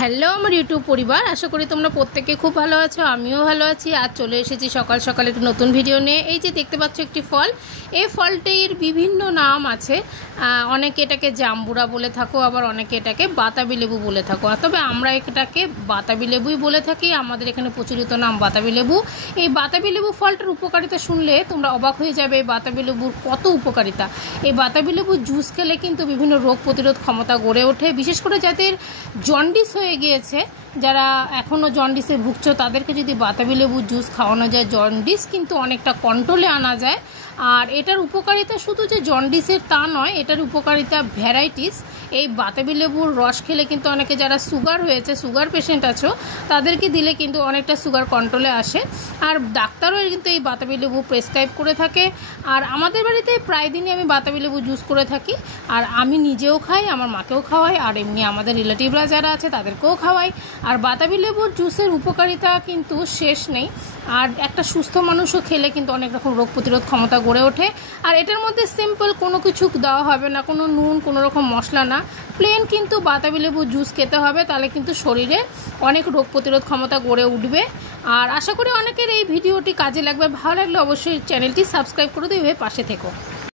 Hello আমার YouTube পরিবার, আশা করি তোমরা প্রত্যেকে খুব ভালো আছো। আমিও ভালো আছি। আজ চলে এসেছি সকাল সকাল একটি নতুন ভিডিও নিয়ে। এই যে দেখতে পাচ্ছ একটি ফল, এই ফলটির বিভিন্ন নাম আছে। অনেকে এটাকে জাম্বুরা বলে থাকো, আবার অনেকে এটাকে বাতাবি লেবু বলে থাকো। তবে আমরা এটাকে বাতাবি লেবুই বলে থাকি। আমাদের এখানে প্রচলিত নাম বাতাবি লেবু। এই বাতাবি লেবু ফলটার উপকারিতা শুনলে তোমরা অবাক হয়ে যাবে। এই বাতাবি লেবুর কত উপকারিতা! এই বাতাবি লেবুর জুস খেলে কিন্তু বিভিন্ন রোগ প্রতিরোধ ক্ষমতা গড়ে ওঠে। বিশেষ করে যাদের জন্ডিস হয়ে গিয়েছে, যারা এখনও জন্ডিসে ভুগছো, তাদেরকে যদি বাতাবি লেবুর জুস খাওয়ানো যায়, জন্ডিস কিন্তু অনেকটা কন্ট্রোলে আনা যায়। আর এটার উপকারিতা শুধু যে জন্ডিসের তা নয়, এটার উপকারিতা ভ্যারাইটিস। এই বাতাবি লেবুর রস খেলে কিন্তু অনেকে যারা সুগার হয়েছে, সুগার পেশেন্ট আছো, তাদেরকে দিলে কিন্তু অনেকটা সুগার কন্ট্রোলে আসে। আর ডাক্তারও কিন্তু এই বাতাবি লেবু প্রেসক্রাইব করে থাকে। আর আমাদের বাড়িতে প্রায় দিনই আমি বাতাবি লেবু জুস করে থাকি। আর আমি নিজেও খাই, আমার মাকেও খাওয়াই, আর এমনি আমাদের রিলেটিভরা যারা আছে তাদেরকেও খাওয়াই। আর বাতাবি লেবুর জুসের উপকারিতা কিন্তু শেষ নেই। আর একটা সুস্থ মানুষও খেলে কিন্তু অনেক রকম রোগ প্রতিরোধ ক্ষমতা গড়ে ওঠে। আর এটার মধ্যে সিম্পল কোনো কিছু দেওয়া হবে না, কোনো নুন, কোনো রকম মশলা না, প্লেন কিন্তু বাতাবি লেবুর জুস খেতে হবে। তাহলে কিন্তু শরীরে অনেক রোগ প্রতিরোধ ক্ষমতা গড়ে উঠবে। আর আশা করি অনেকের এই ভিডিওটি কাজে লাগবে। ভালো লাগলে অবশ্যই চ্যানেলটি সাবস্ক্রাইব করে দিয়ে পাশে থেকো।